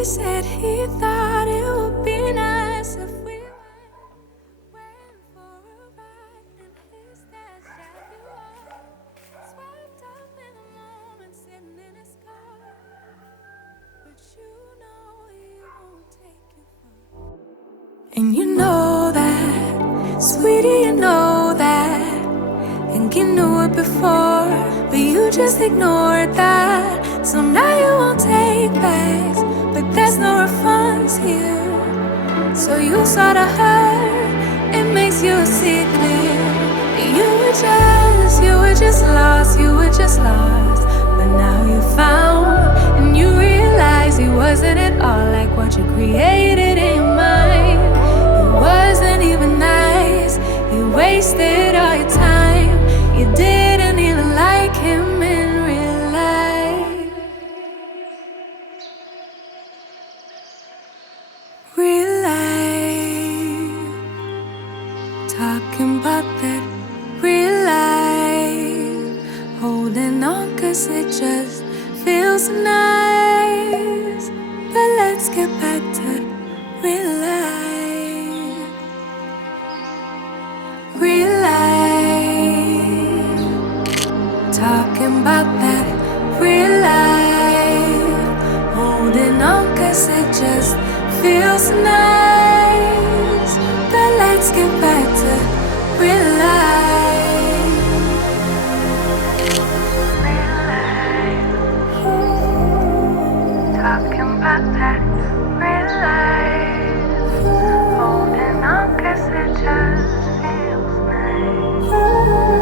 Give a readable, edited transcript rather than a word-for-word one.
He said he thought it would be nice if we went for a ride in his dad's Jaguar, swept up in the moment, sitting in his car. But you know he won't take you far. And you know that, sweetie, you know that. And you knew it before, but you just ignored that. So now you won't take backs, but there's no refunds here. So you saw the hurt, it makes you see clear. You were just lost, you were just lost. But now you found, and you realize he wasn't at all like what you created in your mind. It wasn't even nice, you wasted all your time. You didn't even like him in real life. Real life. Talking about that real life. Holding on 'cause it just feels nice. But let's get back to real life. Real life. Talking about that real life. Holding on 'cause it just feels nice. But let's get back to real life. Real life. Talking about that real life. Holding on 'cause it just feels nice.